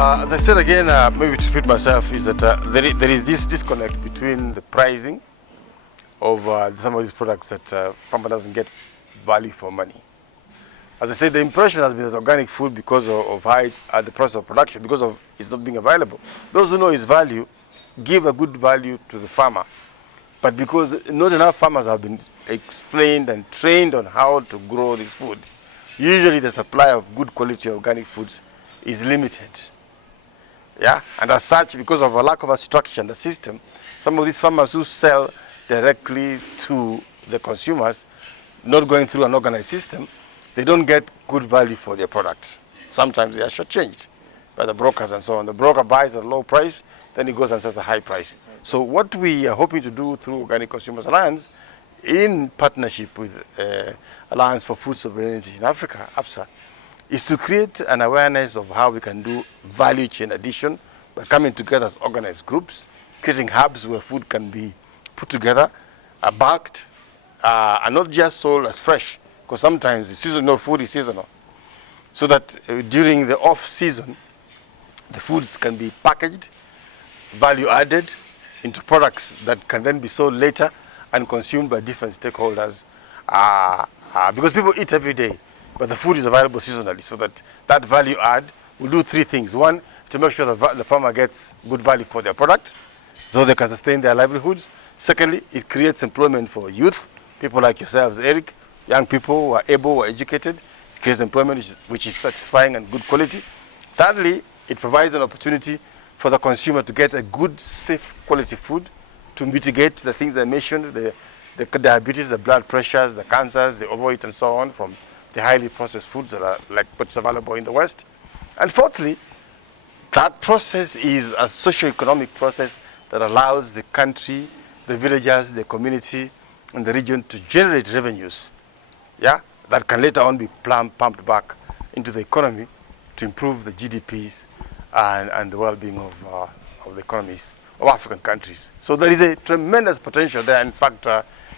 As I said again, maybe to repeat myself, is that there is this disconnect between the pricing of some of these products that farmer doesn't get value for money. As I said, the impression has been that organic food, because of high the price of production, because of it's not being available, those who know its value give a good value to the farmer. But because not enough farmers have been explained and trained on how to grow this food, usually the supply of good quality organic foods is limited. Yeah, and as such, because of a lack of a structure in the system, some of these farmers who sell directly to the consumers, not going through an organized system, they don't get good value for their product. Sometimes they are shortchanged by the brokers and so on. The broker buys at a low price, then he goes and sells the high price. So what we are hoping to do through Organic Consumers Alliance, in partnership with Alliance for Food Sovereignty in Africa, AFSA, is to create an awareness of how we can do value chain addition by coming together as organized groups, creating hubs where food can be put together, bulked, and not just sold as fresh, because sometimes the seasonal food is seasonal. So that during the off-season, the foods can be packaged, value added into products that can then be sold later and consumed by different stakeholders, because people eat every day, but the food is available seasonally, so that value add will do three things. One, to make sure the farmer gets good value for their product, so they can sustain their livelihoods. Secondly, it creates employment for youth, people like yourselves, Eric, young people who are able, who are educated. It creates employment which is satisfying and good quality. Thirdly, it provides an opportunity for the consumer to get a good, safe quality food to mitigate the things I mentioned, the diabetes, the blood pressures, the cancers, the overweight and so on from the highly processed foods that are like what's available in the West. And fourthly, that process is a socio-economic process that allows the country, the villagers, the community, and the region to generate revenues, yeah, that can later on be pumped back into the economy to improve the GDPs and the well-being of the economies of African countries. So there is a tremendous potential there. In fact,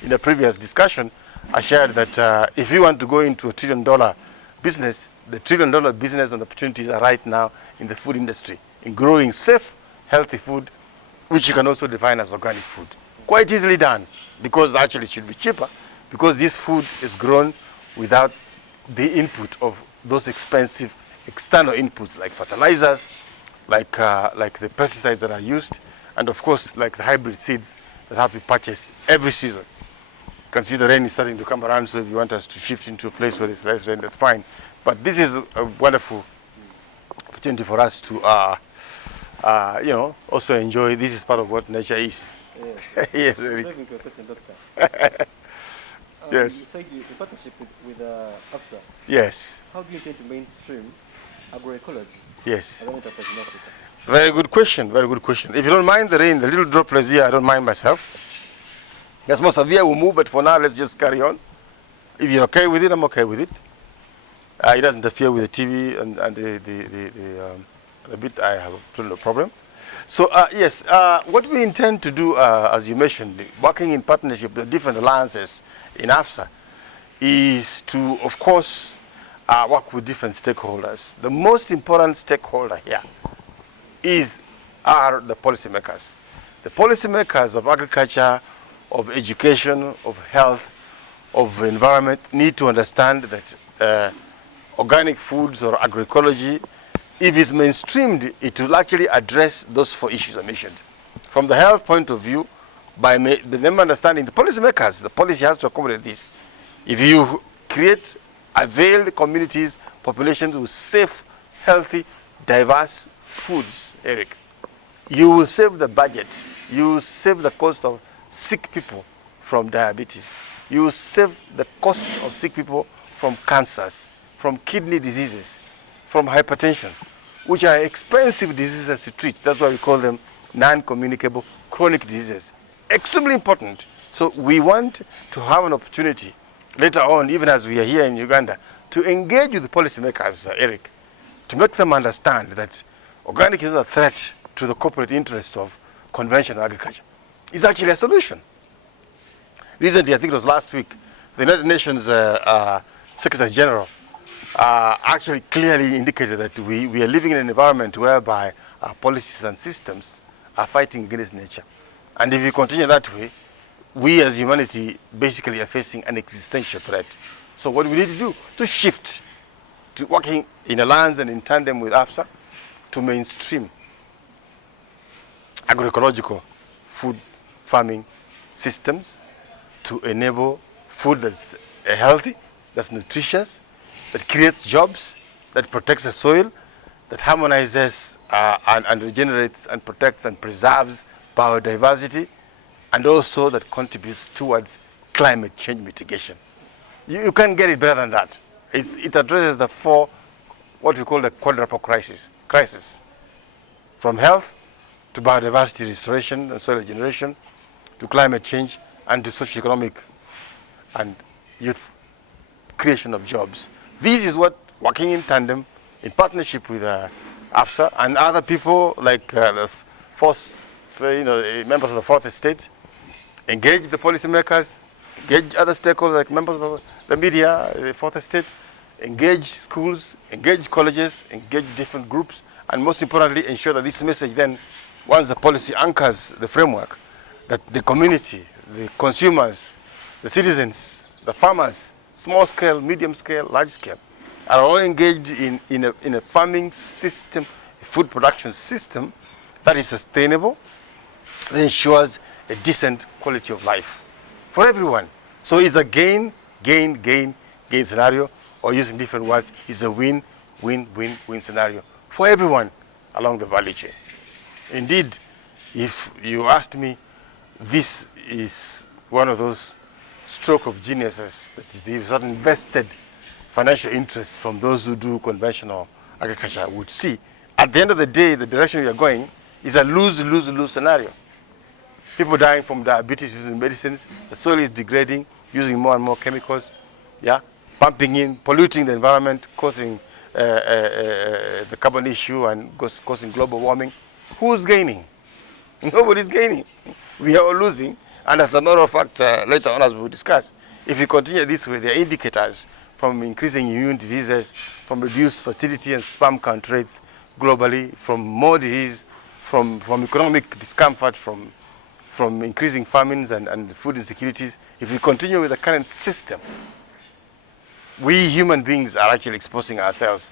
in a previous discussion, I shared that if you want to go into a $1 trillion business, the $1 trillion business and opportunities are right now in the food industry, in growing safe, healthy food, which you can also define as organic food. Quite easily done, because actually it should be cheaper, because this food is grown without the input of those expensive external inputs like fertilizers, like the pesticides that are used, and of course like the hybrid seeds that have to be purchased every season. You can see the rain is starting to come around, so if you want us to shift into a place where there's less rain, that's fine. But this is a wonderful opportunity for us to, also enjoy. This is part of what nature is. Yeah. Yes, Eric. Doctor. Yes. You said in partnership with AFSA. Yes. How do you intend to mainstream agroecology? Yes. As an enterprise in Africa? Very good question, very good question. If you don't mind the rain, the little droplets here, I don't mind myself. Yes, more severe will move, but for now, let's just carry on. If you're okay with it, I'm okay with it. It doesn't interfere with the TV and the bit I have no problem. So yes, what we intend to do, as you mentioned, working in partnership with different alliances in AFSA, is to, of course, work with different stakeholders. The most important stakeholder here are the policymakers. The policymakers of agriculture, of education, of health, of environment need to understand that organic foods or agroecology, if it's mainstreamed, it will actually address those four issues I mentioned. From the health point of view, by them understanding the policymakers, the policy has to accommodate this. If you create availed communities, populations with safe, healthy, diverse foods, Eric, you will save the budget. You will save the cost of sick people from diabetes. You will save the cost of sick people from cancers, from kidney diseases, from hypertension, which are expensive diseases to treat. That's why we call them non-communicable chronic diseases. Extremely important. So we want to have an opportunity later on, even as we are here in Uganda, to engage with the policymakers, Eric, to make them understand that organic is a threat to the corporate interests of conventional agriculture. It's actually a solution. Recently, I think it was last week, the United Nations Secretary General actually clearly indicated that we are living in an environment whereby our policies and systems are fighting against nature. And if we continue that way, we as humanity basically are facing an existential threat. So what we need to do to shift to working in alliance and in tandem with AFSA to mainstream agroecological food farming systems to enable food that's healthy, that's nutritious, that creates jobs, that protects the soil, that harmonizes and regenerates and protects and preserves biodiversity, and also that contributes towards climate change mitigation. You can't get it better than that. It addresses the four, what we call the quadruple crisis, from health to biodiversity restoration and soil regeneration, to climate change, and to socio-economic and youth creation of jobs. This is what working in tandem, in partnership with AFSA and other people like the fourth, members of the fourth estate, engage the policymakers, engage other stakeholders like members of the media, the fourth estate, engage schools, engage colleges, engage different groups, and most importantly, ensure that this message then, once the policy anchors the framework, that the community, the consumers, the citizens, the farmers, small scale, medium scale, large scale, are all engaged in a farming system, a food production system that is sustainable, that ensures a decent quality of life for everyone. So it's a gain scenario, or using different words, it's a win scenario for everyone along the value chain. Indeed, if you asked me, this is one of those stroke of geniuses that they've sort of invested financial interests from those who do conventional agriculture would see. At the end of the day, the direction we are going is a lose-lose-lose scenario. People dying from diabetes using medicines, the soil is degrading, using more and more chemicals, pumping in, polluting the environment, causing the carbon issue and causing global warming. Who's gaining? Nobody's gaining. We are all losing. And as a matter of fact, later on as we will discuss, if we continue this way, there are indicators from increasing immune diseases, from reduced fertility and sperm count rates globally, from more disease, from economic discomfort, from increasing famines and food insecurities. If we continue with the current system, we human beings are actually exposing ourselves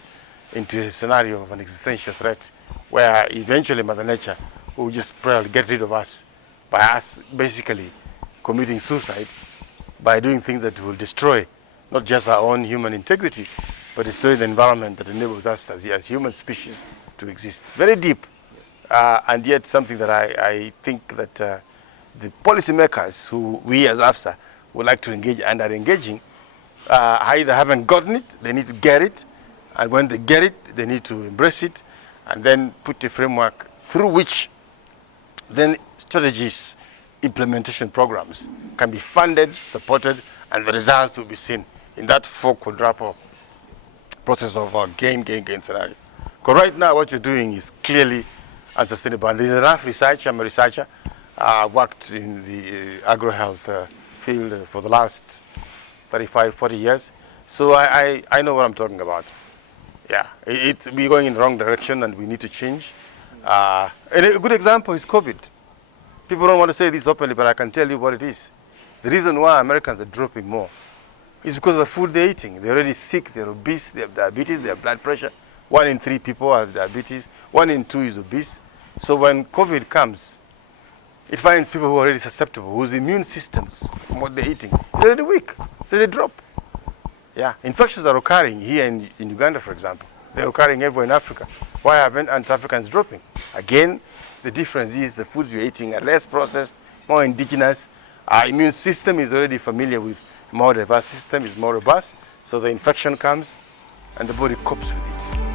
into a scenario of an existential threat where eventually Mother Nature will just probably get rid of us by us basically committing suicide by doing things that will destroy not just our own human integrity, but destroy the environment that enables us as human species to exist. Very deep, and yet something that I think that the policymakers who we as AFSA would like to engage and are engaging either haven't gotten it, they need to get it, and when they get it, they need to embrace it, and then put a framework through which then strategies, implementation programs can be funded, supported, and the results will be seen in that four quadruple process of gain scenario. Because right now what you're doing is clearly unsustainable. And there's enough research. I'm a researcher. I've worked in the agro-health field for the last 35, 40 years. So I know what I'm talking about. Yeah, we're going in the wrong direction and we need to change. And a good example is COVID. People don't want to say this openly, but I can tell you what it is. The reason why Americans are dropping more is because of the food they're eating. They're already sick, they're obese, they have diabetes, they have blood pressure. 1 in 3 people has diabetes, 1 in 2 is obese. So when COVID comes, it finds people who are already susceptible, whose immune systems, from what they're eating, is already weak. So they drop. Yeah, infections are occurring here in Uganda, for example. They're occurring everywhere in Africa. Why aren't Africans dropping? Again, the difference is the foods you're eating are less processed, more indigenous. Our immune system is already familiar with a more diverse system, is more robust. So the infection comes and the body copes with it.